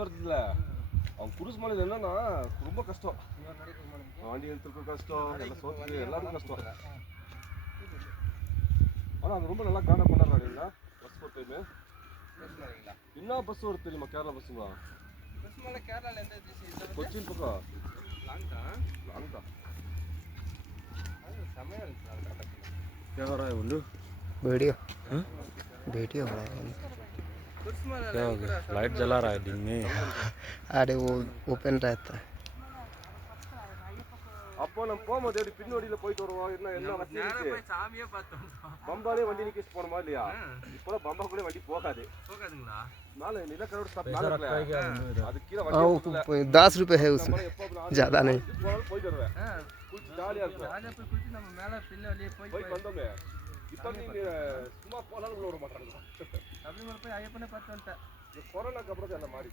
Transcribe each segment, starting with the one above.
வருதுல்ல அவங்க குருஸ் மலையில் என்னன்னா ரொம்ப கஷ்டம். வண்டி எடுத்துருக்க கஷ்டம், எல்லாம் சோத்துக்கு எல்லாருக்கும் கஷ்டம். ஆனால் அது ரொம்ப நல்லா கிராண்டாக கொண்டாடுறாங்க பஸ் ஒரு டைமு. என்ன பஸ் வருது தெரியுமா? கேரளா பஸ்ஸுங்களா? கொச்சின் பக்கம் லாங் தான். क्या कर रहा है बुल्लू? वीडियो वीडियो बना क्या हो गया? लाइट जला रहा है दिन में। अरे वो ओपन रहता है. அப்போ நம்ம போகும்போது எப்படி பின்னோடியில் போயிட்டு வருவோம். என்ன வண்டி பம்பாலே வண்டி நிற்க போனோமா இல்லையா? இப்போலாம் பம்பா கூட வண்டி போகாதுங்களா? மேலே நிலக்கரோட ஸ்டாப் அது கீழே வண்டி 10 रुपये है उसमें, ज़्यादा नहीं. போயிட்டு வருவேன். ஜாலியாக இருக்கும். நம்ம மேலே பின்ன வெளியே போய் வந்தோமே. இப்போ நீ சும்மா போனாலும் உள்ள விட மாட்டாங்க. சபரிமலை போய் ஐயப்பனை பார்த்து வந்துட்டேன். கொரோனாக்கு அப்புறம் என்ன மாறி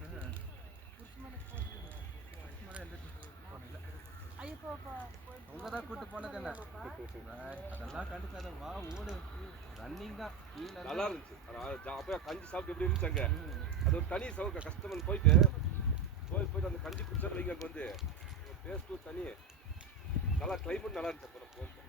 உங்க தான் கூட்டு போனது என்ன அதெல்லாம் கண்டுக்காத வா ஓடு ரன்னிங் தான் கீழே நல்லா இருந்துச்சு. அப்போ கஞ்சி சாப்பிட்டு எப்படி இருந்துச்சாங்க? அது ஒரு தனி சவுக்க கஸ்டமர் போயிட்டு அந்த கஞ்சி குடிச்சாலும் வைங்க. அங்கே வந்து டேஸ்ட்டு தனி நல்லா கிளைமேட் நல்லா இருந்துச்சு. அப்புறம் போகும்